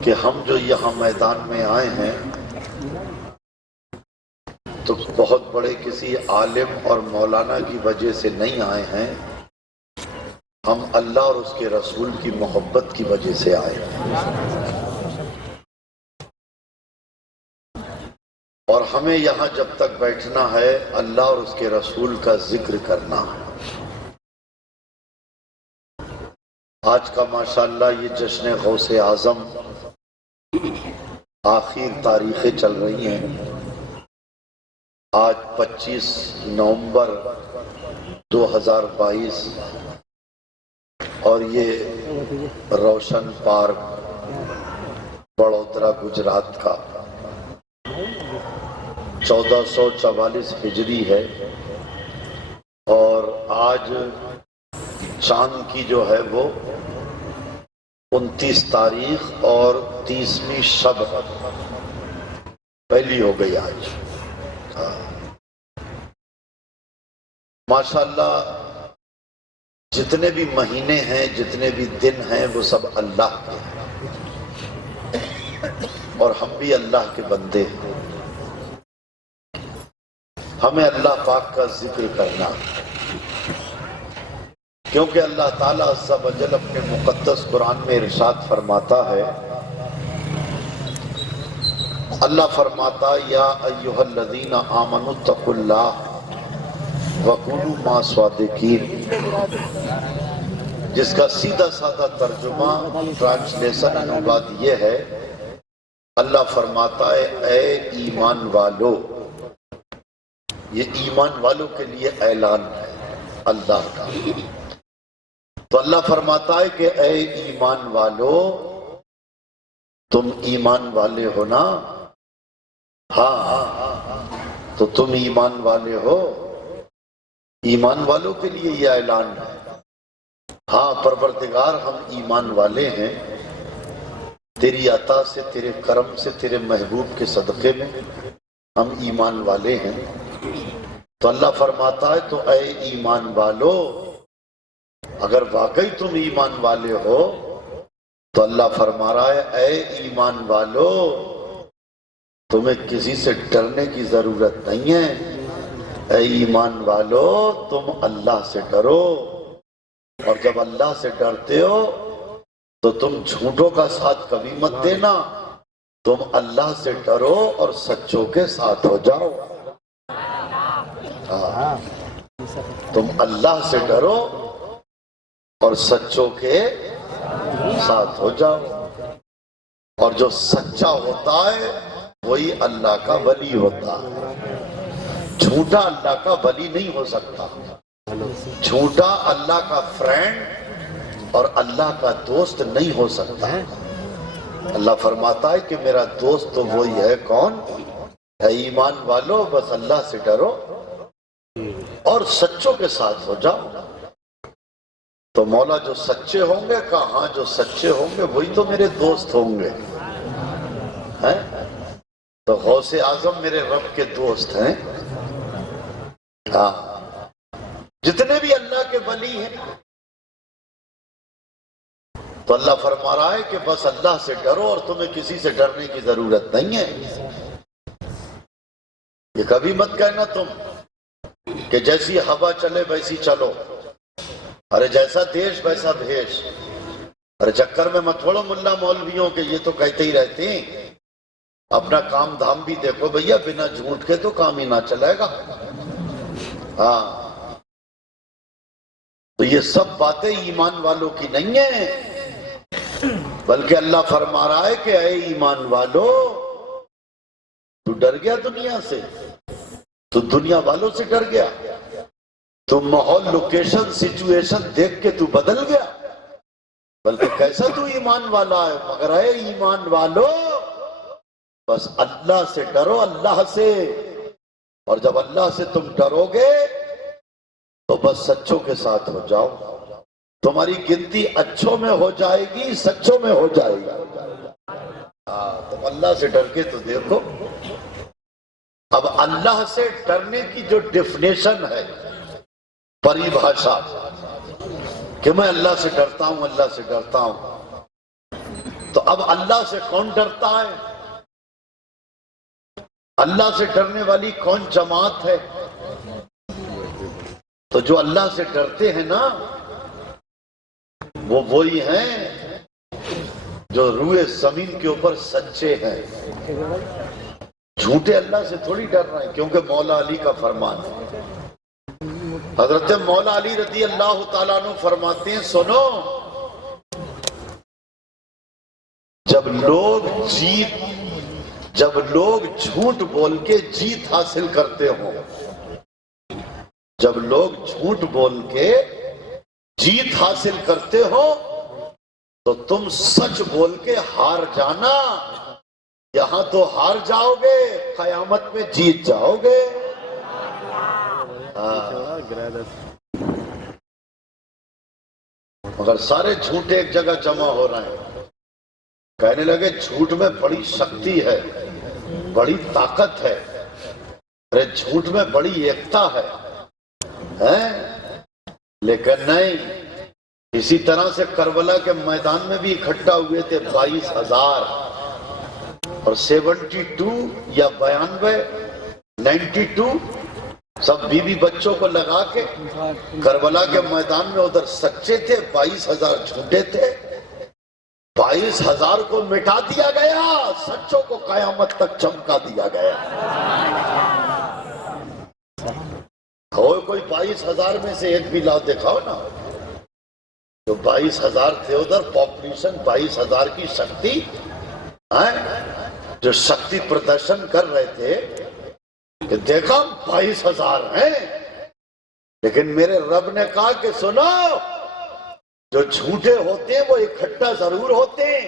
کہ ہم جو یہاں میدان میں آئے ہیں تو بہت بڑے کسی عالم اور مولانا کی وجہ سے نہیں آئے ہیں، ہم اللہ اور اس کے رسول کی محبت کی وجہ سے آئے ہیں، اور ہمیں یہاں جب تک بیٹھنا ہے اللہ اور اس کے رسول کا ذکر کرنا ہے۔ آج کا ماشاءاللہ یہ جشن غوث اعظم آخر تاریخیں چل رہی ہیں۔ آج 25 نومبر 2022 اور یہ روشن پارک بڑودرا گجرات کا 1444 ہجری ہے، اور آج چاند کی جو ہے وہ 29 تاریخ اور 30ویں شب پہلی ہو گئی آج۔ ماشاءاللہ جتنے بھی مہینے ہیں، جتنے بھی دن ہیں، وہ سب اللہ کے ہیں، اور ہم بھی اللہ کے بندے ہیں۔ ہمیں اللہ پاک کا ذکر کرنا، کیونکہ اللہ تعالیٰ عز و جل اپنے مقدس قرآن میں ارشاد فرماتا ہے، اللہ فرماتا یا ایھا الذین آمنوا اتقوا اللہ وکونوا مع الصادقین، جس کا سیدھا سادہ ترجمہ ٹرانسلیشن انواد یہ ہے، اللہ فرماتا ہے اے ایمان والو، یہ ایمان والوں کے لیے اعلان ہے اللہ کا۔ تو اللہ فرماتا ہے کہ اے ایمان والو، تم ایمان والے ہو نا؟ ہاں، تو تم ایمان والے ہو؟ ایمان والوں کے لیے یہ اعلان ہے۔ ہاں پروردگار، ہم ایمان والے ہیں، تیری عطا سے، تیرے کرم سے، تیرے محبوب کے صدقے میں ہم ایمان والے ہیں۔ تو اللہ فرماتا ہے تو اے ایمان والو، اگر واقعی تم ایمان والے ہو تو اللہ فرما رہا ہے اے ایمان والو، تمہیں کسی سے ڈرنے کی ضرورت نہیں ہے۔ اے ایمان والو، تم اللہ سے ڈرو، اور جب اللہ سے ڈرتے ہو تو تم جھوٹوں کا ساتھ کبھی مت دینا، تم اللہ سے ڈرو اور سچوں کے ساتھ ہو جاؤ۔ تم اللہ سے ڈرو اور سچوں کے ساتھ ہو جاؤ، اور جو سچا ہوتا ہے وہی اللہ کا ولی ہوتا ہے۔ جھوٹا اللہ کا ولی نہیں ہو سکتا، جھوٹا اللہ کا فرینڈ اور اللہ کا دوست نہیں ہو سکتا۔ اللہ فرماتا ہے کہ میرا دوست تو وہی ہے، کون؟ اے ایمان والو، بس اللہ سے ڈرو اور سچوں کے ساتھ ہو جاؤ۔ تو مولا جو سچے ہوں گے، کہا ہاں جو سچے ہوں گے وہی تو میرے دوست ہوں گے، تو غوث اعظم میرے رب کے دوست ہیں۔ ہاں، جتنے بھی اللہ کے ولی ہیں، تو اللہ فرما رہا ہے کہ بس اللہ سے ڈرو اور تمہیں کسی سے ڈرنے کی ضرورت نہیں ہے۔ یہ کبھی مت کہنا تم کہ جیسی ہوا چلے ویسی چلو، ارے جیسا دیش ویسا بھیش، ارے چکر میں مت پڑو ملا مولویوں کے، یہ تو کہتے ہی رہتے ہیں۔ اپنا کام دھام بھی دیکھو بھیا، بنا جھوٹ کے تو کام ہی نہ چلے گا۔ ہاں، تو یہ سب باتیں ایمان والوں کی نہیں ہیں، بلکہ اللہ فرما رہا ہے کہ اے ایمان والو، تو ڈر گیا دنیا سے، تو دنیا والوں سے ڈر گیا، تو ماحول، لوکیشن، سچویشن دیکھ کے تو بدل گیا، بلکہ کیسا تو ایمان والا ہے؟ مگر اے ایمان والو، بس اللہ سے ڈرو، اللہ سے، اور جب اللہ سے تم ڈرو گے تو بس سچوں کے ساتھ ہو جاؤ، تمہاری گنتی اچھوں میں ہو جائے گی، سچوں میں ہو جائے گی۔ تم اللہ سے ڈر کے تو دیکھو۔ اب اللہ سے ڈرنے کی جو ڈیفینیشن ہے، پریبھاشا، کہ میں اللہ سے ڈرتا ہوں، اللہ سے ڈرتا ہوں، تو اب اللہ سے کون ڈرتا ہے؟ اللہ سے ڈرنے والی کون جماعت ہے؟ تو جو اللہ سے ڈرتے ہیں نا وہ وہی ہیں جو روئے زمین کے اوپر سچے ہیں. جھوٹے اللہ سے تھوڑی ڈر رہے ہیں، کیونکہ مولا علی کا فرمان ہے. حضرت مولا علی رضی اللہ تعالیٰ عنہ فرماتے ہیں، سنو، جب لوگ جھوٹ بول کے جیت حاصل کرتے ہوں، جب لوگ جھوٹ بول کے جیت حاصل کرتے ہو تو تم سچ بول کے ہار جانا. یہاں تو ہار جاؤ گے، قیامت میں جیت جاؤ گے. مگر سارے جھوٹ ایک جگہ جمع ہو رہے ہیں. کہنے لگے جھوٹ میں بڑی شکتی ہے، بڑی طاقت ہے، ارے جھوٹ میں بڑی ایکتا ہے. لیکن نہیں. اسی طرح سے کربلا کے میدان میں بھی اکٹھا ہوئے تھے 22,000 اور 72 یا 92 سب بیوی بچوں کو لگا کے کربلا کے میدان میں ادھر سچے تھے، 22,000 جھوٹے تھے. 22,000 کو مٹا دیا گیا، سچوں کو قیامت تک چمکا دیا گیا. کوئی 22,000 میں سے ایک بھی لاؤ دکھاؤ نا. جو 22,000 تھے ادھر، پاپولیشن 22,000 کی شکتی، جو شکتی پردرشن کر رہے تھے کہ دیکھا 22,000 ہیں. لیکن میرے رب نے کہا کہ سنو، جو جھوٹے ہوتے ہیں وہ اکٹھا ضرور ہوتے ہیں.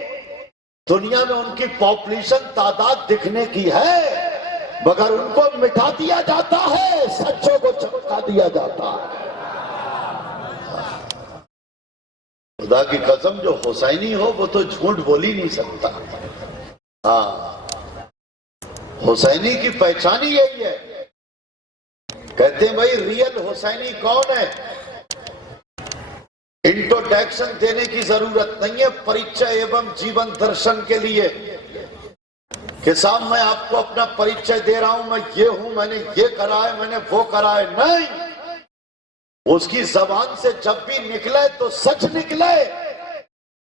دنیا میں ان کی پاپولیشن تعداد دکھنے کی ہے، مگر ان کو مٹا دیا جاتا ہے، سچوں کو چمکا دیا جاتا ہے. خدا کی قسم، جو حسینی ہو وہ تو جھوٹ بول ہی نہیں سکتا. حسینی کی پہچان ہی یہی ہے. کہتے ہیں بھائی ریئل حسینی کون ہے؟ انٹروڈکشن دینے کی ضرورت نہیں ہے پریچے ایوم جیون درشن کے لیے کہ صاحب میں آپ کو اپنا پریچے دے رہا ہوں، میں یہ ہوں، میں نے یہ کرا ہے، میں نے وہ کرا ہے. نہیں، اس کی زبان سے جب بھی نکلے تو سچ نکلے.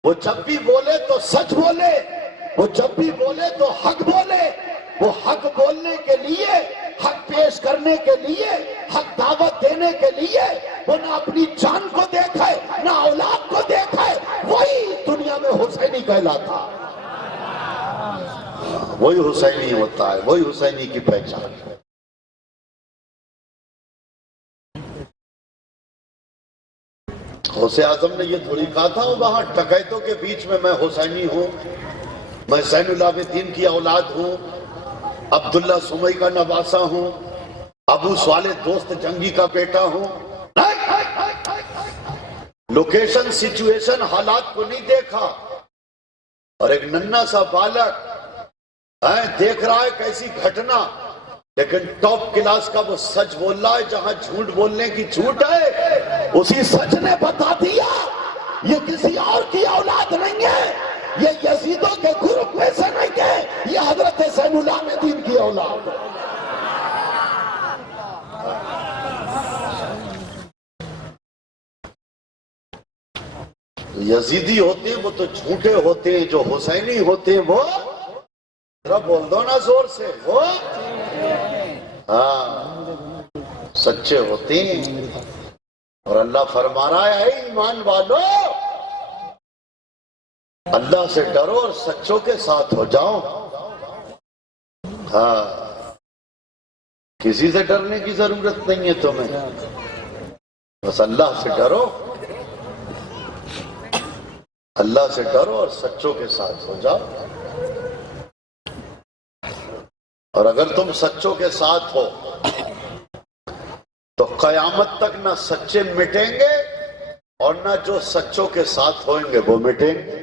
وہ جب بھی بولے تو سچ بولے، وہ جب بھی بولے تو حق بولے. وہ حق بولنے کے لیے، حق پیش کرنے کے لیے، حق دعوت دینے کے لیے وہ نہ اپنی جان کو دیکھے نہ اولاد کو دیکھے. وہی دنیا میں حسینی کہلاتا، وہی حسینی ہوتا ہے، وہی حسینی کی پہچان ہے. غوث اعظم نے یہ تھوڑی کہا تھا وہاں ڈکیتوں کے بیچ میں حسینی ہوں، میں زین العابدین کی اولاد ہوں، عبداللہ سمئی کا نواسہ ہوں، ابو صالح دوست جنگی کا بیٹا ہوں. لوکیشن، سچویشن، حالات کو نہیں دیکھا. اور ایک ننھا سا بالک دیکھ رہا ہے کیسی گھٹنا، لیکن ٹاپ کلاس کا وہ سچ بول رہا ہے. جہاں جھوٹ بولنے کی جھوٹ ہے، اسی سچ نے بتا دیا یہ کسی اور کی اولاد نہیں ہے، یہ یزیدوں کے گروپ میں سے نہیں ہے، یہ حضرت زین العابدین کی اولاد ہے. یزیدی ہوتے ہیں وہ تو جھوٹے ہوتے ہیں، جو حسینی ہوتے ہیں وہ بول دو نا زور سے، وہ سچے ہوتے ہیں. اور اللہ فرما رہا ہے اے ایمان والو، اللہ سے ڈرو اور سچوں کے ساتھ ہو جاؤ. کسی سے ڈرنے کی ضرورت نہیں ہے تمہیں، بس اللہ سے ڈرو، اللہ سے ڈرو اور سچوں کے ساتھ ہو جاؤ. اور اگر تم سچوں کے ساتھ ہو تو قیامت تک نہ سچے مٹیں گے اور نہ جو سچوں کے ساتھ ہوئیں گے وہ مٹیں گے.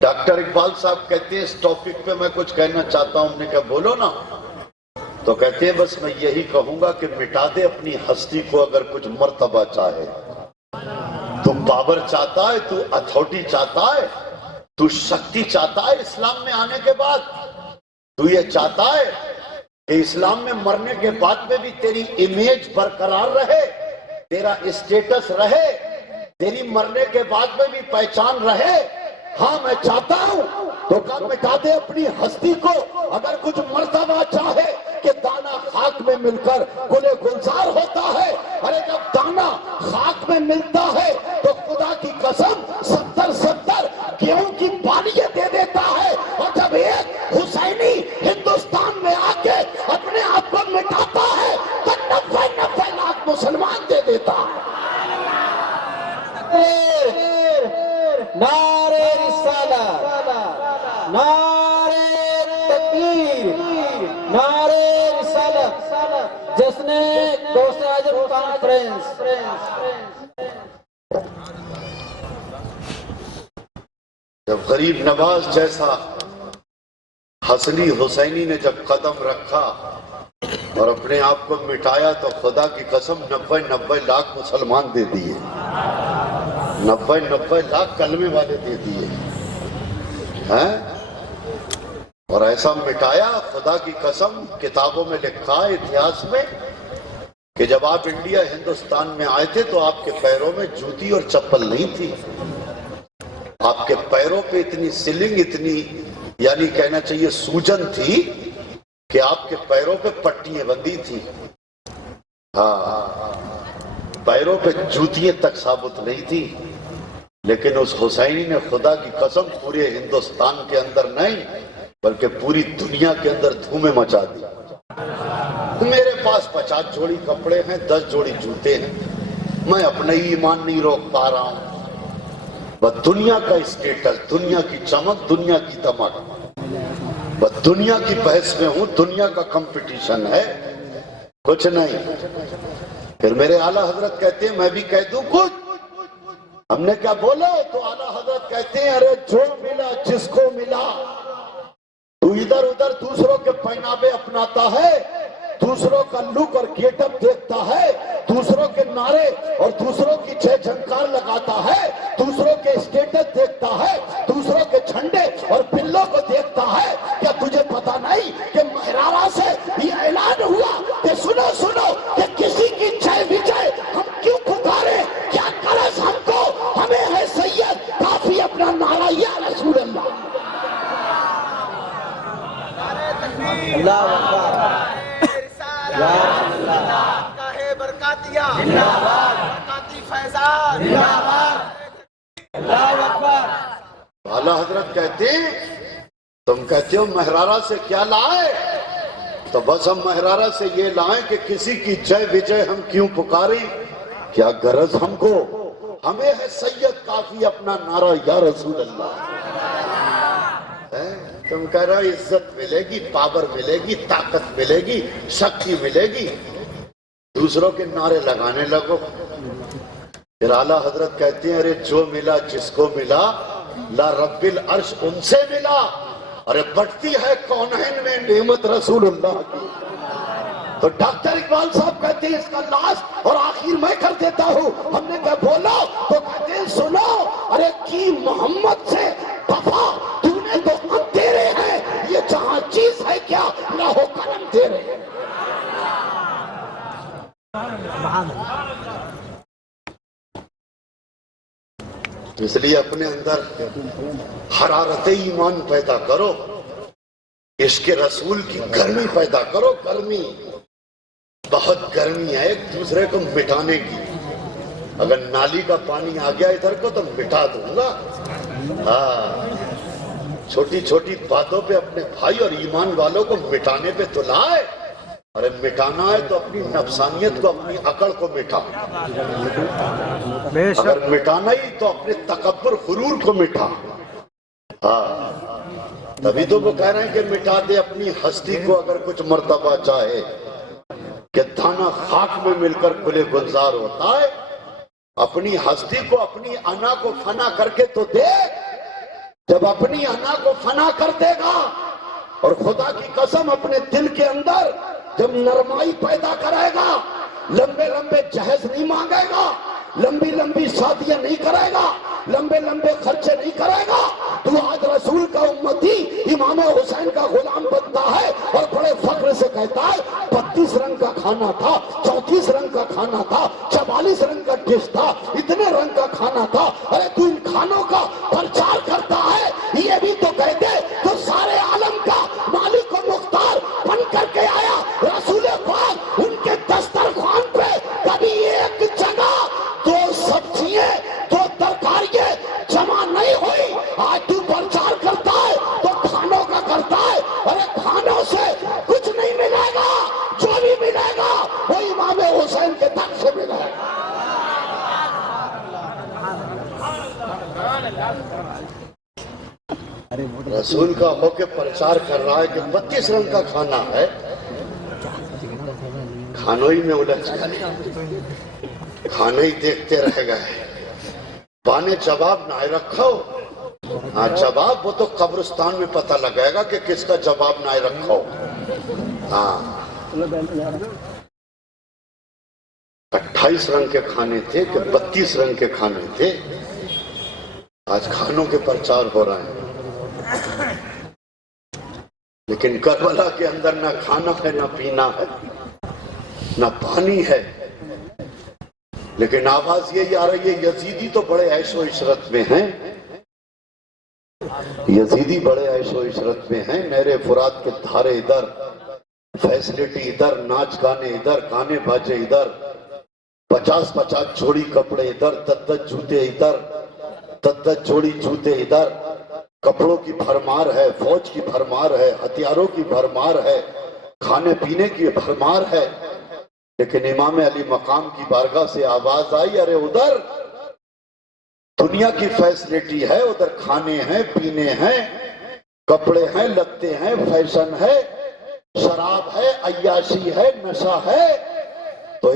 ڈاکٹر اقبال صاحب کہتے ہیں اس ٹاپک پہ میں کچھ کہنا چاہتا ہوں. ہم نے کہا بولو نا. تو کہتے ہیں بس میں یہی کہوں گا کہ مٹا دے اپنی ہستی کو اگر کچھ مرتبہ چاہے تو پاور چاہتا ہے، تو اتھارٹی چاہتا ہے، تو شکتی چاہتا ہے اسلام میں آنے کے بعد، تو یہ چاہتا ہے کہ اسلام میں مرنے کے بعد میں بھی تیری امیج برقرار رہے، تیرا اسٹیٹس رہے، تیری مرنے کے بعد میں بھی پہچان رہے۔ ہاں میں چاہتا ہوں تو کب مٹا دے اپنی ہستی کو۔ اگر کچھ مرتبہ چاہے کہ دانا خاک میں مل کر گلے گلزار ہوتا ہے، ارے جب دانا خاک میں ملتا ہے تو خدا کی قسم 70 گیہوں کی بالیاں دے دیتا ہے، اور جب ایک حسینی ہندوستان میں آ کے اپنے آپ کو مٹاتا ہے تو 90 لاکھ مسلمان دے دیتا ہے۔ نعرہ رسالت، نعرہ تکبیر، نعرہ رسالت، جشن غوث اعظم کانفرنس۔ جب غریب نواز جیسا حسنی حسینی نے جب قدم رکھا اور اپنے آپ کو مٹایا تو خدا کی قسم 90 لاکھ مسلمان دے دیے، 90 لاکھ کلمے والے دے دیے ہیں، اور ایسا مٹایا خدا کی قسم۔ کتابوں میں لکھا ہے اتہاس میں کہ جب آپ انڈیا ہندوستان میں آئے تھے تو آپ کے پیروں میں جوتی اور چپل نہیں تھی، آپ کے پیروں پہ اتنی سلنگ، اتنی یعنی کہنا چاہیے سوجن تھی کہ آپ کے پیروں پہ پٹیاں بندھی تھی، ہاں پیروں پہ جوتیاں تک ثابت نہیں تھی۔ لیکن اس حسینی نے خدا کی قسم پورے ہندوستان کے اندر نہیں بلکہ پوری دنیا کے اندر دھومیں مچا دی۔ میرے پاس 50 جوڑی کپڑے ہیں، 10 جوڑی جوتے ہیں، میں اپنا ہی ایمان نہیں روک پا رہا ہوں۔ بس دنیا کا اسٹیٹس، دنیا کی چمک، دنیا کی دمک، بس دنیا کی بحث میں ہوں، دنیا کا کمپٹیشن ہے، کچھ نہیں۔ پھر میرے اعلیٰ حضرت کہتے ہیں میں بھی کہہ دوں کچھ، ہم نے کیا بولا تو اعلیٰ حضرت کہتے ہیں ارے جو ملا جس کو ملا، تو ادھر ادھر دوسروں کے پہناوے اپناتا ہے، دوسروں کا لک اور گیٹ اپ دیکھتا ہے، دوسروں کے نعرے اور دوسروں کی جے جھنکار لگاتا ہے، دوسروں کے اسٹیٹس دیکھتا ہے، دوسروں کے جھنڈے اور بلوں کو دیکھتا ہے۔ کیا تجھے پتا نہیں کہ مہرارا سے یہ اعلان ہوا کہ سنو سنو کہ کسی کی جے وجے ہم کیوں پکارے، کیا غرض ہم کو، ہمیں ہے سید کافی اپنا نعرہ یا رسول اللہ۔ اللہ اکبر، یا رسول اللہ، کاہے برکاتیہ زندہ باد، برکاتی فیضان زندہ باد، اللہ اکبر۔ اعلیٰ حضرت کہتے ہیں تم کہتے ہو مہرارا سے کیا لائے، تو بس ہم مہرارا سے یہ لائیں کہ کسی کی جے وجے ہم کیوں پکاریں، کیا غرض ہم کو، ہمیں ہے سید کافی اپنا نعرہ یا رسول اللہ۔ تم کہہ رہا عزت ملے گی، پاور ملے گی، طاقت ملے گی، شکتی ملے گی، دوسروں کے نعرے لگانے لگو۔ پھر اعلیٰ حضرت کہتے ہیں ارے جو ملا جس کو ملا، لا رب العرش ان سے ملا، ارے بڑھتی ہے کونین میں نعمت رسول اللہ کی۔ تو ڈاکٹر اقبال صاحب کہتے ہیں اس کا لاسٹ اور آخر میں کر دیتا ہوں، ہم نے کہا بولا تو کہتے ہیں سنو، ارے کی محمد سے وفا تو نے تو ہم تیرے ہیں، یہ جہاں چیز ہے کیا لاہو کرم تیرے ہیں۔ اس لیے اپنے اندر حرارت ایمان پیدا کرو، عشق رسول کی گرمی پیدا کرو، گرمی، بہت گرمی ہے ایک دوسرے کو مٹانے کی۔ اگر نالی کا پانی آ گیا ادھر کو تو مٹا دوں گا، ہاں چھوٹی چھوٹی باتوں پہ اپنے بھائی اور ایمان والوں کو مٹانے پہ تو لائے، ارے مٹانا ہے تو اپنی نفسانیت کو، اپنی عقل کو مٹا، اگر مٹانا ہی تو اپنے تکبر غرور کو مٹا۔ ہاں تبھی تو وہ کہہ رہے ہیں کہ مٹا دے اپنی ہستی کو اگر کچھ مرتبہ چاہے، کہ دانا خاک میں مل کر کھلے گلزار ہوتا ہے۔ اپنی ہستی کو، اپنی انا کو فنا کر کے تو دے، جب اپنی انا کو فنا کر دے گا اور خدا کی قسم اپنے دل کے اندر جب نرمائی پیدا کرے گا، لمبے لمبے جہیز نہیں مانگے گا، لمبی لمبی شادیاں نہیں کرے گا، لمبے لمبے خرچے نہیں کرے گا، تو آج رسول کا امتی امام حسین کا غلام بنتا ہے اور بڑے فخر سے کہتا ہے 32 رنگ کا کھانا تھا، 34 رنگ کا کھانا تھا، 44 رنگ کا ڈش تھا، اتنے رنگ کا کھانا تھا۔ ارے تو ان کھانوں کا پرچار کرتا ہے، یہ بھی تو کہہ دے تو سارے عالم کا مالک و مختار بن کر کے آیا رسول پاک، ان کے دسترخوان پہ کبھی ایک جگہ 2 سبزیاں 2 ترکاریاں جمع نہیں ہوئی۔ آج تو پرچار کرتا ہے تو کھانوں کا کرتا ہے، ارے کھانوں سے کچھ نہیں ملے گا، جو بھی ملے گا وہ امام حسین کے تک سے ملے گا۔ رسول کا ہو کے پرچار کر رہا ہے کہ 32 رنگ کا کھانا ہے، کھانوں ہی میں الجھ گئے، کھانے ہی دیکھتے رہ گئے، بانے جواب نہ رکھو۔ ہاں جواب وہ تو قبرستان میں پتہ لگائے گا کہ کس کا جواب نہ رکھو۔ ہاں 28 رنگ کے کھانے تھے کہ 32 رنگ کے کھانے تھے، آج کھانوں کے پرچار ہو رہے ہیں۔ لیکن کربلا کے اندر نہ کھانا ہے، نہ پینا ہے، نہ پانی ہے، لیکن آواز یہی آ رہی ہے یزیدی تو بڑے عیش و عشرت میں ہیں، یزیدی بڑے عیش و عشرت میں ہیں، نہر فرات کے دھارے ادھر، فیسلٹی ادھر، ناچ گانے ادھر، گانے باجے ادھر، 50 جوڑی کپڑے ادھر، 10 جوتے ادھر، 10 جوڑی جوتے ادھر، کپڑوں کی بھرمار ہے، فوج کی بھرمار ہے، ہتھیاروں کی بھرمار ہے، کھانے پینے کی بھرمار ہے۔ لیکن امام علی مقام کی بارگاہ سے آواز آئی، ارے ادھر دنیا کی فیسلٹی ہے، ادھر کھانے ہیں، پینے ہیں، کپڑے ہیں، لتے ہیں، فیشن ہے، شراب ہے، عیاشی ہے، نشہ ہے، تو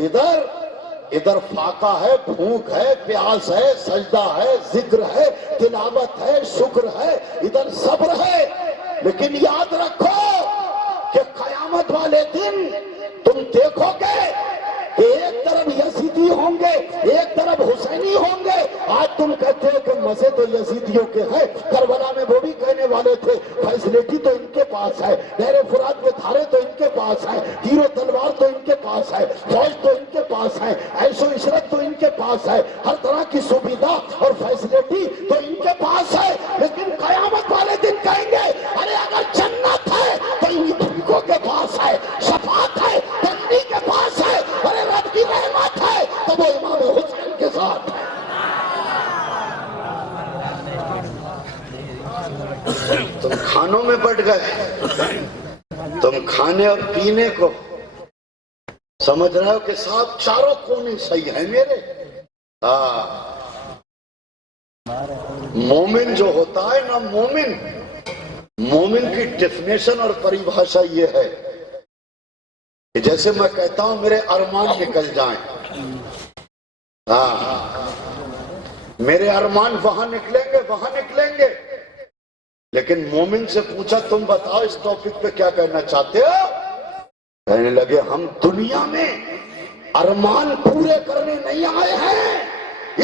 ادھر فاقہ ہے، بھوک ہے، پیاس ہے، سجدہ ہے، ذکر ہے، تلاوت ہے، شکر ہے، ادھر صبر ہے۔ لیکن یاد رکھو کہ قیامت والے دن تم دیکھو گے کہ ایک طرف یزیدی ہوں گے، ایک طرف حسینی ہوں گے۔ آج تم کہتے ہو کہ مزے تو یزیدیوں کے ہیں، کربلا میں وہ بھی کہنے والے تھے فیسلٹی تو ان کے پاس ہے، نہر فرات کے دھارے تو ان کے پاس ہے، تیر و تلوار تو ان کے پاس ہے، فوج تو ان کے پاس ہے، عیش و عشرت تو ان کے پاس ہے، ہر طرح کی سویدھا اور فیسلٹی تو ان کے پاس ہے۔ لیکن قیامت والے دن کہیں گے ارے اگر جنت ہے تو ان کو کے پاس ہے، شفاعت ہے تو انہی کے پاس ہے، ارے رب کی رحمت ہے تو وہ امام حسین کے ساتھ ہے۔ تم کھانوں میں بٹ گئے، تم کھانے اور پینے کو سمجھ رہے ہو کہ صاحب چاروں کونے صحیح ہیں میرے۔ مومن جو ہوتا ہے نا، مومن کی ڈیفینیشن اور پریبھاشا یہ ہے کہ جیسے میں کہتا ہوں میرے ارمان نکل جائیں، میرے ارمان وہاں نکلیں گے، لیکن مومن سے پوچھا تم بتاؤ اس ٹاپک پہ کیا کہنا چاہتے ہو؟ کہنے لگے ہم دنیا میں ارمان پورے کرنے نہیں آئے ہیں،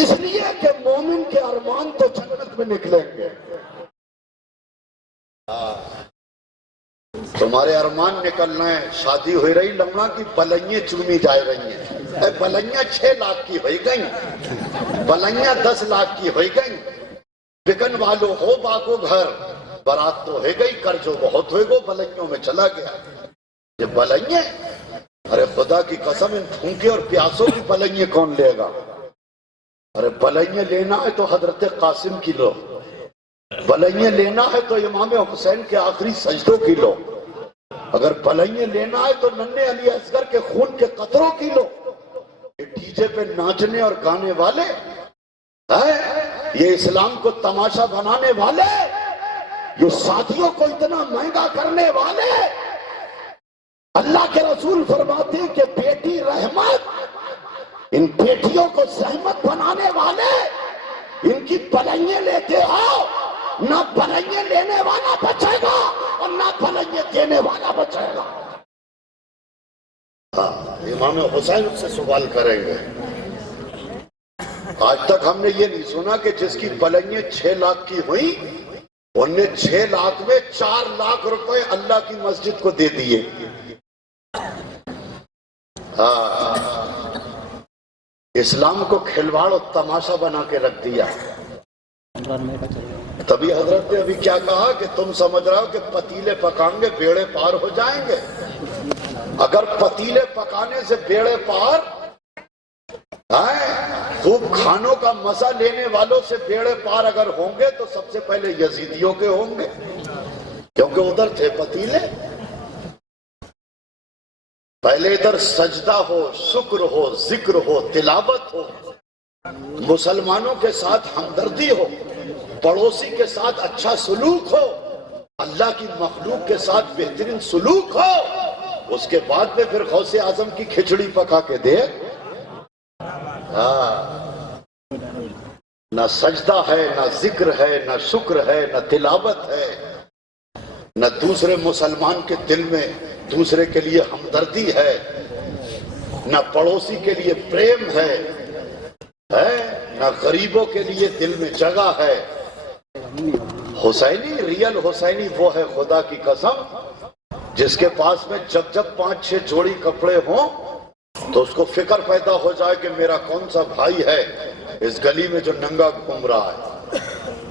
اس لیے کہ مومن کے ارمان تو جنت میں نکلیں گے۔ تمہارے ارمان نکلنا ہے، شادی ہوئی رہی لمڑا کی بلائیں چومی جائے رہی ہیں، بلائیں 6 لاکھ کی ہوئی گئیں، بلائیں 10 لاکھ کی ہوئی گئیں، بکن والو ہو باغو گھر، برات تو ہے گئی، قرض بہت ہوئے گو، بلائیوں میں چلا گیا۔ یہ بلائیں، ارے خدا کی قسم ان پھونکے اور پیاسوں کی بلائیں کون لے گا؟ ارے بلائیں لینا ہے تو حضرت قاسم کی لو، بلائیں لینا ہے تو امام حسین کے آخری سجدوں کی لو، اگر بلائیں لینا ہے تو ننھے علی اصغر کے خون کے قطروں کی لو۔ یہ ڈی جے پہ ناچنے اور گانے والے، یہ اسلام کو تماشا بنانے والے، یہ شادیوں کو اتنا مہنگا کرنے والے، اللہ کے رسول فرماتے ہیں کہ بیٹی رحمت، ان بیٹیوں کو زحمت بنانے والے، ان کی بلائیں لیتے ہو، نہ بلائیں لینے والا بچے گا اور نہ بلائیں دینے والا بچے گا۔ امام حسین سے سوال کریں گے، آج تک ہم نے یہ نہیں سنا کہ جس کی پلنگیں 6 لاکھ کی ہوئی ان نے 6 لاکھ میں 4 لاکھ روپے اللہ کی مسجد کو دے دیے. ہاں، اسلام کو کھلواڑ اور تماشا بنا کے رکھ دیا. تبھی حضرت نے ابھی کیا کہا کہ تم سمجھ رہے ہو کہ پتیلے پکائیں گے بیڑے پار ہو جائیں گے. اگر پتیلے پکانے سے بیڑے پار، خوب کھانوں کا مزہ لینے والوں سے بیڑے پار اگر ہوں گے تو سب سے پہلے یزیدیوں کے ہوں گے، کیونکہ ادھر تھے پتیلے. پہلے ادھر سجدہ ہو، شکر ہو، ذکر ہو، تلاوت ہو، مسلمانوں کے ساتھ ہمدردی ہو، پڑوسی کے ساتھ اچھا سلوک ہو، اللہ کی مخلوق کے ساتھ بہترین سلوک ہو. اس کے بعد میں پھر غوث اعظم کی کھچڑی پکا کے دے. نہ سجدہ ہے، نہ ذکر ہے، نہ شکر ہے، نہ تلاوت ہے، نہ دوسرے مسلمان کے دل میں دوسرے کے لیے ہمدردی ہے، نہ پڑوسی کے لیے پریم ہے، نہ غریبوں کے لیے دل میں جگہ ہے. حسینی، ریل حسینی وہ ہے خدا کی قسم جس کے پاس میں جب 5-6 جوڑی کپڑے ہوں تو اس کو فکر پیدا ہو جائے کہ میرا کون سا بھائی ہے اس گلی میں جو ننگا گھوم رہا ہے.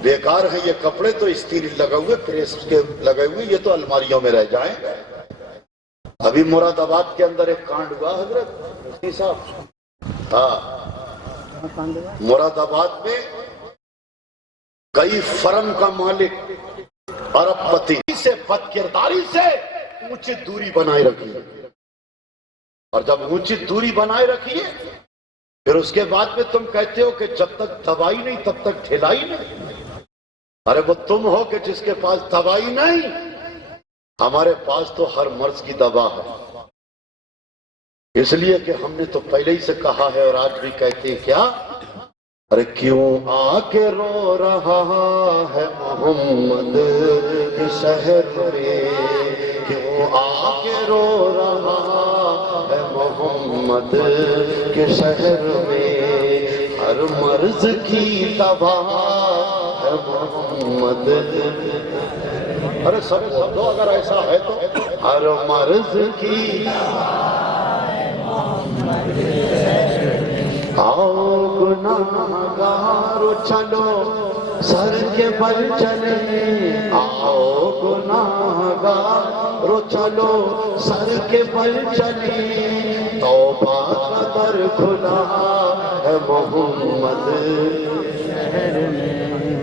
بیکار ہیں یہ کپڑے تو استری لگے ہوئے، پریس کے لگے ہوئے، یہ تو الماریوں میں رہ جائیں. ابھی مراد آباد کے اندر ایک کانڈ ہوا حضرت مفتی صاحب. مراد آباد میں کئی فرم کا مالک ارب پتی سے بد کرداری سے اونچی دوری بنائے رکھی ہے. اور جب اونچی دوری بنائے رکھیے پھر اس کے بعد میں تم کہتے ہو کہ جب تک دوائی نہیں تب تک ٹھلائی نہیں. ارے وہ تم ہو کہ جس کے پاس دوائی نہیں، ہمارے پاس تو ہر مرض کی دوا ہے. اس لیے کہ ہم نے تو پہلے ہی سے کہا ہے اور آج بھی کہتے ہیں کیا، ارے کیوں آ کے رو رہا ہے محمد کے شہر میں، کیوں آ کے رو رہا ہے محمد کے شہر میں، ہر مرض کی دوا ہے محمد. ارے سب بول دو اگر ایسا ہے تو، ہر مرض کی آؤ گناہگارو چلو سر کے بل چلے، آؤ گناہگارو چلو سر کے بل چلے، توبہ کا در کھلا ہے محمد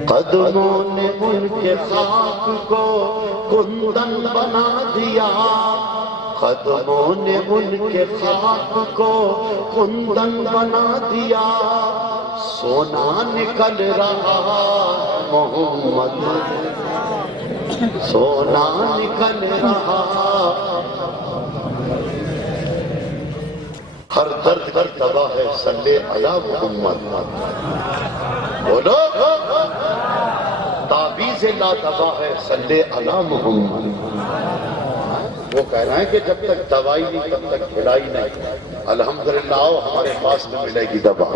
قدموں نے ان کے خاک کو کندن بنا دیا، قدموں نے ان کے خاک کو کندن بنا دیا، سونا نکل رہا ہے محمد، سونا نکل رہا. ہر درد کی دوا ہے صلی علی محمد. بولو تعویذ لا دوا ہے صلی علی محمد. وہ کہہ رہے ہیں کہ جب تک دوائی نہیں تب تک کھلائی نہیں. الحمدللہ آؤ ہمارے پاس میں ملے گی دوا،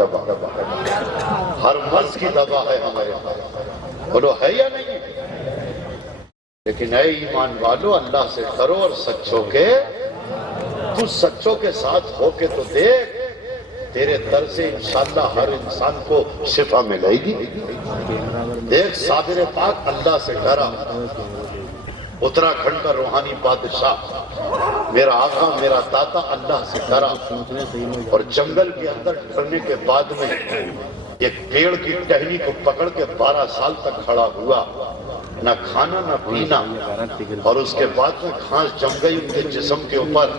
ہر مرض کی دوا ہے ہمارے پاس. بولو ہے یا نہیں؟ لیکن اے ایمان والو اللہ سے کرو اور سچوں کے، تو سچوں کے ساتھ ہو کے تو دیکھ، تیرے در سے انشاءاللہ ہر انسان کو شفا ملے گی. دیکھ صابر پاک اللہ سے ڈرا، اتراکھنڈ کا روحانی بادشاہ میرا آقا میرا داتا اللہ سے ڈرا، اور جنگل کے اندر ڈرنے کے بعد میں ایک پیڑ کی ٹہنی کو پکڑ کے 12 سال تک کھڑا ہوا، نہ کھانا نہ پینا، اور اس کے بعد میں گھاس جم گئی ان کے جسم کے اوپر،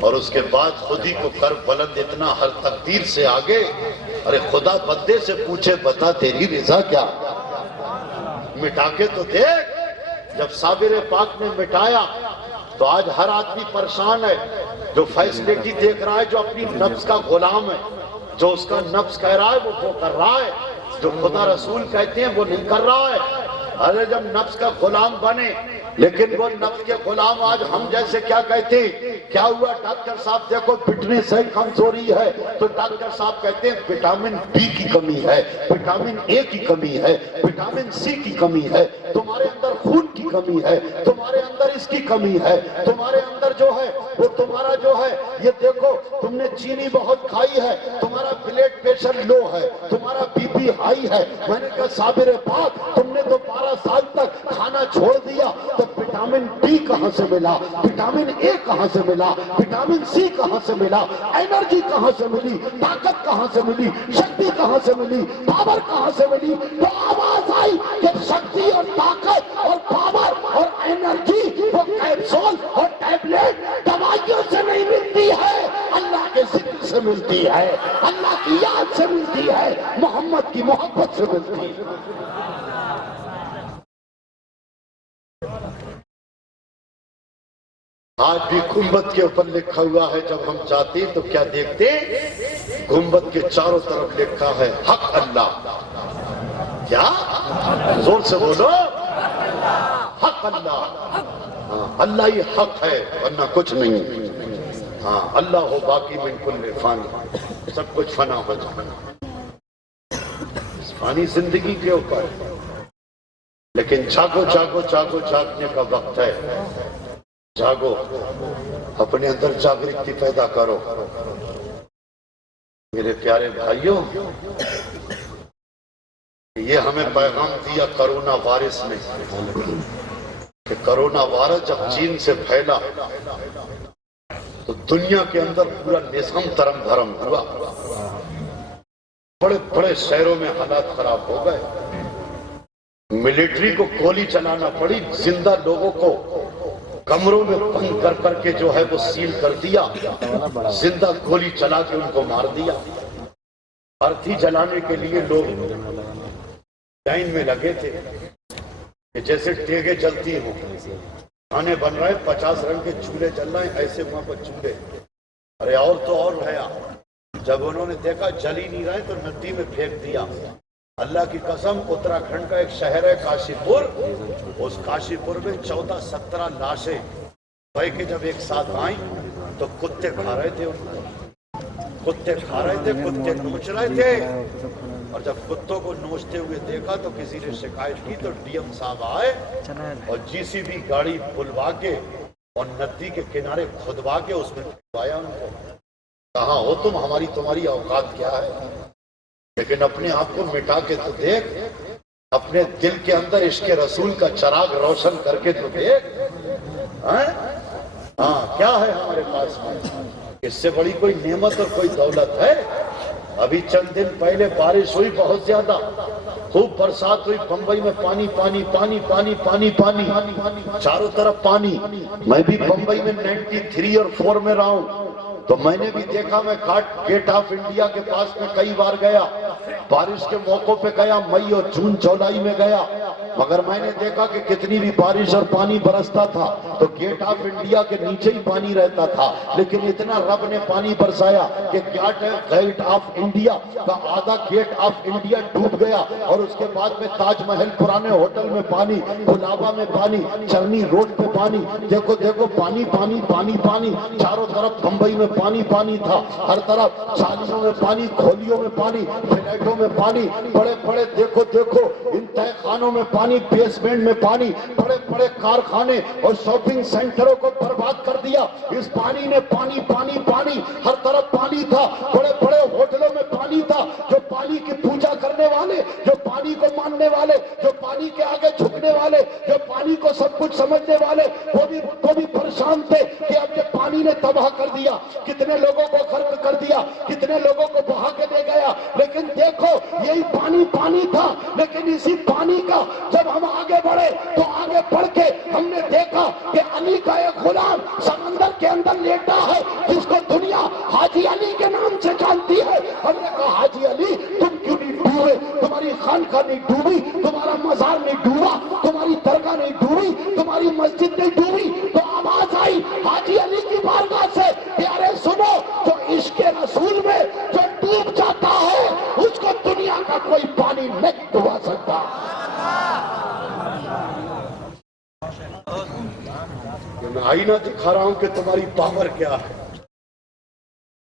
اور اس کے بعد خود ہی کو کر بلند اتنا ہر تقدیر سے آگے. ارے خدا بندے سے پوچھے بتا تیری رضا کیا، مٹا کے تو دیکھ. جب صابر پاک نے مٹایا تو آج ہر آدمی پریشان ہے، جو فیسلٹی دیکھ رہا ہے، جو اپنی نفس کا غلام ہے، جو اس کا نفس کہہ رہا ہے وہ کر رہا ہے، جو خدا رسول کہتے ہیں وہ نہیں کر رہا ہے. ارے جب نفس کا غلام بنے، لیکن وہ نفس کے غلام آج ہم جیسے کیا کہتے ہیں، کیا ہوا ڈاکٹر صاحب دیکھو فٹنس ہے کمزوری ہے، تو ڈاکٹر صاحب کہتے ہیں وٹامن بی کی کمی ہے، وٹامن اے کی کمی ہے، وٹامن سی کی کمی ہے، تمہارے اندر خون کی کمی ہے، تمہارے اندر اس کی کمی ہے، تمہارے اندر جو ہے وہ تمہارا جو ہے یہ دیکھو تم نے چینی بہت کھائی ہے، تمہارا بلڈ پریشر لو ہے، تمہارا بی پی ہائی ہے۔ میں نے کہا صابر پاک تم نے تو 12 سال تک کھانا چھوڑ دیا، تو وٹامن ڈی کہاں سے ملا، وٹامن اے کہاں سے ملا، وٹامن سی کہاں سے ملا، انرجی کہاں سے ملی، طاقت کہاں سے ملی، شکتی کہاں سے ملی، پاور کہاں سے ملی؟ تو آواز آئی کہ شکتی اور طاقت اور پاور اور انرجی وہ کیپسول اور ٹیبلٹ دوائیوں سے نہیں ملتی ہے، اللہ کے ذکر سے ملتی ہے، اللہ کی یاد سے ملتی ہے، محمد کی محبت سے ملتی ہے۔ آج بھی گنبد کے اوپر لکھا ہوا ہے، جب ہم جاتے تو کیا دیکھتے؟ گنبد کے چاروں طرف لکھا ہے حق اللہ۔ کیا؟ زور سے بولو، حق اللہ۔ ہاں اللہ ہی حق ہے ورنہ کچھ نہیں۔ ہاں اللہ ہو باقی من کل فانی، سب کچھ فنا ہو جائے فانی زندگی کے اوپر، لیکن جاگو جاگو جاگو جاگنے کا وقت ہے۔ جاگو، اپنے اندر جاگرتی پیدا کرو۔ میرے پیارے بھائیوں، یہ ہمیں پیغام دیا کرونا وائرس نے کہ کرونا وائرس جب چین سے پھیلا تو دنیا کے اندر پورا نظام ترم بھرم ہوا، بڑے بڑے شہروں میں حالات خراب ہو گئے، ملٹری کو گولی چلانا پڑی، زندہ لوگوں کو کمروں میں بند کر کر کے جو ہے وہ سیل کر دیا، زندہ گولی چلا کے ان کو مار دیا۔ ارتھی جلانے کے لیے لوگ لائن میں لگے تھے کہ جیسے ٹیگے جلتی ہوں، کھانے بن رہے 50 رنگ کے چولہے چل رہے ہیں، ایسے وہاں پر چولہے، ارے اور تو اور رہا۔ جب انہوں نے دیکھا جل ہی نہیں رہے تو ندی میں پھینک دیا۔ اللہ کی قسم، اتراکھنڈ کا ایک شہر ہے کاشی پور، اس کاشی پور میں 14-17 لاشیں بھائی کہ جب ایک ساتھ آئیں تو کتے کھا رہے تھے، ان کو کتے کھا رہے تھے، کتے نوچ رہے تھے، اور جب کتوں کو نوچتے ہوئے دیکھا تو کسی نے شکایت کی تو ڈی ایم صاحب آئے اور جی سی بی گاڑی بلوا کے اور ندی کے کنارے کھدوا کے اس میں پھینکوایا ان کو۔ کہاں ہو تم، ہماری تمہاری اوقات کیا ہے؟ لیکن اپنے آپ کو مٹا کے تو دیکھ، اپنے دل کے اندر عشق رسول کا چراغ روشن کر کے تو دیکھ۔ ہاں کیا ہے ہمارے پاس میں؟ اس سے بڑی کوئی نعمت اور کوئی دولت ہے؟ ابھی چند دن پہلے بارش ہوئی بہت زیادہ، خوب برسات ہوئی، بمبئی میں پانی پانی پانی پانی پانی پانی، چاروں طرف پانی۔ میں بھی بمبئی میں 93 اور 4 میں رہا ہوں، تو میں نے بھی دیکھا، میں گیٹ آف انڈیا کے پاس میں کئی بار گیا، بارش کے موقع پہ گیا، مئی اور جون جولائی میں گیا، مگر میں نے دیکھا کہ کتنی بھی بارش اور پانی برستا تھا تو گیٹ آف انڈیا کے نیچے ہی پانی رہتا تھا، لیکن اتنا رب نے پانی برسایا کہ گیٹ آف انڈیا کا آدھا گیٹ آف انڈیا ڈوب گیا، اور اس کے بعد میں تاج محل پرانے ہوٹل میں پانی، کولابا میں پانی، چرنی روڈ پہ پانی، دیکھو دیکھو پانی پانی پانی پانی، چاروں طرف بمبئی میں پانی پانی تھا، ہر طرف چالیوں میں پانی، کھولیوں میں پانی، فلیٹوں میں پانی، بڑے بڑے دیکھو دیکھو انتہا خانوں میں پانی، بیسمنٹ میں پانی، بڑے بڑے کارخانے اور شاپنگ سینٹروں کو برباد کر دیا اس پانی نے۔ پانی پانی پانی، ہر طرف پانی تھا، بڑے بڑے ہوٹلوں میں پانی تھا۔ جو پانی کی پوجا کرنے والے، جو پانی کو ماننے والے، جو پانی کے آگے جھکنے والے، جو پانی کو سب کچھ سمجھنے والے، وہ بھی پریشان تھے کہ اب یہ پانی نے تباہ کر دیا، کتنے لوگوں کو غرق کر دیا، کتنے لوگوں کو بہا کے لے گیا۔ لیکن دیکھو یہی پانی پانی تھا، لیکن اسی پانی کا جب ہم آگے بڑھے تو آگے بڑھ کے ہم نے دیکھا کہ علی کا ایک غلام سمندر کے اندر لیٹا ہے، جس کو دنیا حاجی علی کے نام سے جانتی ہے۔ ہم نے کہا حاجی علی تم کیوں نہیں ڈوبے؟ تمہاری خانقاہ نہیں ڈوبی، تمہارا مزار نہیں ڈوبا، تمہاری درگاہ نہیں ڈوبی، تمہاری مسجد نہیں ڈوبی۔ تو آواز آئی حاجی علی کی بارگاہ سے کہ ارے سنو، جو عشق رسول میں جو ڈوب جاتا ہے اس کو دنیا کا کوئی پانی نہیں ڈبا سکتا۔ میں آئینہ دکھا رہا ہوں کہ تمہاری پاور کیا ہے.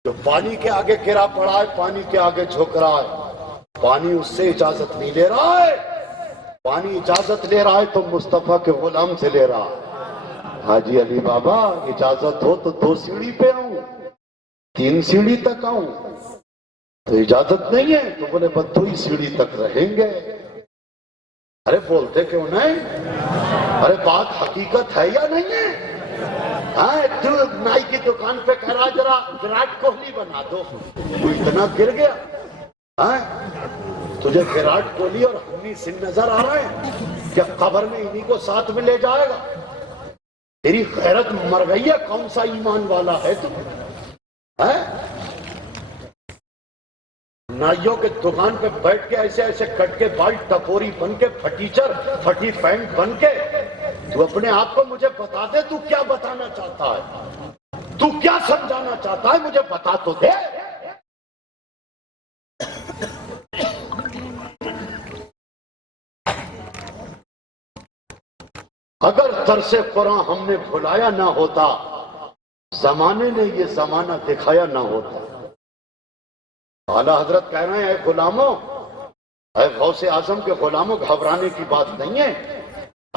جو پانی کے آگے گرا پڑا ہے، پانی کے آگے جھک رہا ہے، پانی اس سے اجازت نہیں لے رہا ہے. پانی اجازت لے رہا ہے تو مصطفیٰ کے غلام سے لے رہا ہے. حاجی علی بابا اجازت ہو تو 2 سیڑھی پہ آؤں، 3 سیڑھی تک آؤں، تو اجازت نہیں ہے تو بولے بس 2 ہی سیڑھی تک رہیں گے. ارے بولتے کیوں نہیں؟ ارے بات حقیقت ہے یا نہیں ہے؟ تو نائی کی دکان پہ کہہ رہا ذرا وراٹ کوہلی بنا دو، تو اتنا گر گیا. تجھے وراٹ کوہلی اور ہنی سنگھ نظر آ رہے ہیں کیا؟ قبر میں انہی کو ساتھ میں لے جائے گا؟ تیری غیرت مر گئی ہے. کون سا ایمان والا ہے تو؟ نائیوں کے دکان پہ بیٹھ کے ایسے ایسے کٹ کے بال ٹپوری بن کے پھٹیچر پھٹی فینٹ بن کے تو اپنے آپ کو مجھے بتا دے تو کیا بتانا چاہتا ہے، تو کیا سمجھانا چاہتا ہے، مجھے بتا تو دے. اگر درس قرآن ہم نے بھلایا نہ ہوتا، زمانے نے یہ زمانہ دکھایا نہ ہوتا. اعلیٰ حضرت کہہ رہے ہیں اے غلاموں، اے غوث اعظم کے غلاموں، گھبرانے کی بات نہیں ہے.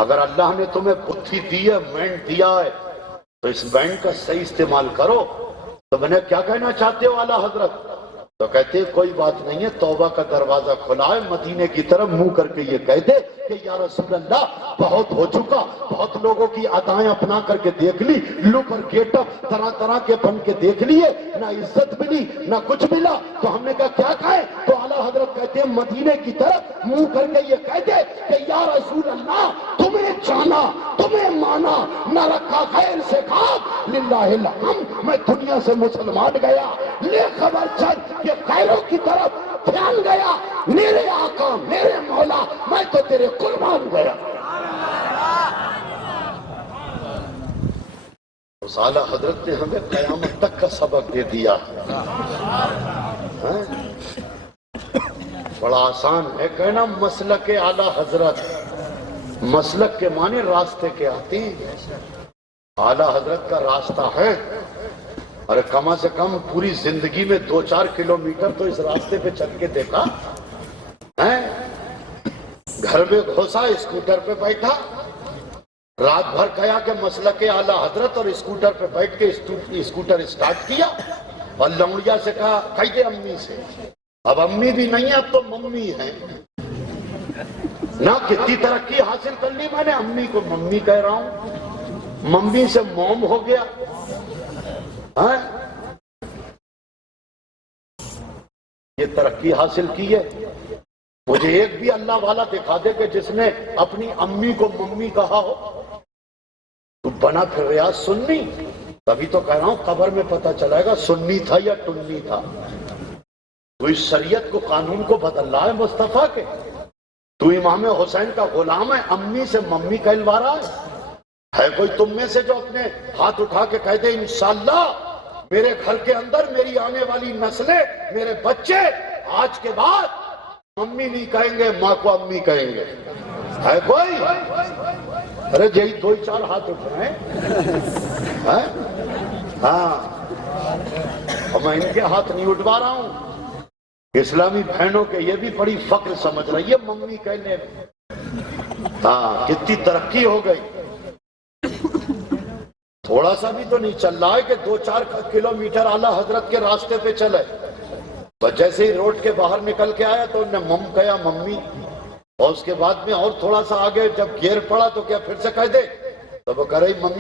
اگر اللہ نے تمہیں بدھی دی ہے، مائنڈ دیا ہے، تو اس مائنڈ کا صحیح استعمال کرو. تو میں نے کیا کہنا چاہتے ہو اعلیٰ حضرت؟ تو کہتے ہیں کوئی بات نہیں ہے، توبہ کا دروازہ کھلا ہے، مدینے کی طرف منہ کر کے یہ کہہ دے کہ یا رسول اللہ بہت ہو چکا، بہت لوگوں کی ادائیں اپنا کر کے دیکھ لی، لک اور گیٹ اپ طرح طرح کے بن کے دیکھ لیے، نہ عزت ملی نہ کچھ ملا. تو ہم نے کہا کیا کہیں؟ تو اعلیٰ حضرت کہتے ہیں مدینے کی طرف منہ کر کے یہ کہہ دے کہ یا رسول اللہ تمہیں جانا، تمہیں مانا، نہ رکھا غیر سے کام، للہ الحمد میں دنیا سے مسلمان گیا، لے خبر چل کہ غیروں کی طرف دھیان گیا، میرے آقا میرے مولا میں تو تیرے قربان گیا. اس اعلیٰ حضرت نے ہمیں قیامت تک کا سبق دے دیا. بڑا آسان ہے کہنا مسلک اعلیٰ حضرت. مسلک کے معنی راستے کے آتی. اعلیٰ حضرت کا راستہ ہے، اور کم سے کم پوری زندگی میں 2-4 کلومیٹر تو اس راستے پہ چل کے دیکھا ہے. گھر میں گھوسا، اسکوٹر پہ بیٹھا، رات بھر کہا کہ مسلک اعلیٰ حضرت، اور اسکوٹر پہ بیٹھ کے اسکوٹر اسٹارٹ کیا اور لونڈیا سے کہا کہہ دے امی سے. اب امی بھی نہیں ہے، اب تو ممی ہے نا. کتنی ترقی حاصل کر لی میں نے، امی کو ممی کہہ رہا ہوں، ممی سے موم ہو گیا. یہ ترقی حاصل کی ہے. مجھے ایک بھی اللہ والا دکھا دے کہ جس نے اپنی امی کو ممی کہا ہو. تو بنا پھر ریاض سنی. تبھی تو کہہ رہا ہوں قبر میں پتہ چلائے گا سنی تھا یا ٹنی تھا. تو اس شریعت کو، قانون کو بدل رہا ہے مصطفیٰ کے. تو امام حسین کا غلام ہے، امی سے ممی کہلوا رہا ہے کوئی تم میں سے جو اپنے ہاتھ اٹھا کے کہہ دے انشاءاللہ میرے گھر کے اندر میری آنے والی نسلیں، میرے بچے آج کے بعد ممی نہیں کہیں گے، ماں کو امی کہیں گے؟ ہے کوئی؟ ارے یہی 2-4 ہاتھ اٹھ رہے ہیں. ہاں، اور میں ان کے ہاتھ نہیں اٹھوا رہا ہوں. اسلامی بہنوں کے یہ بھی بڑی فخر سمجھ رہی ہے ممی کہنے میں. ہاں، کتنی ترقی ہو گئی. تھوڑا سا بھی تو نہیں چل رہا ہے کہ 2-4 کلومیٹر اعلیٰ حضرت کے راستے پہ چلے. بس جیسے ہی روڈ کے باہر نکل کے آیا تو انہیں مم کہا ممی، اور اس کے بعد میں اور تھوڑا سا آگے جب گیئر پڑا تو کیا پھر سے کہہ دے؟ تو وہ کہہ رہی ممی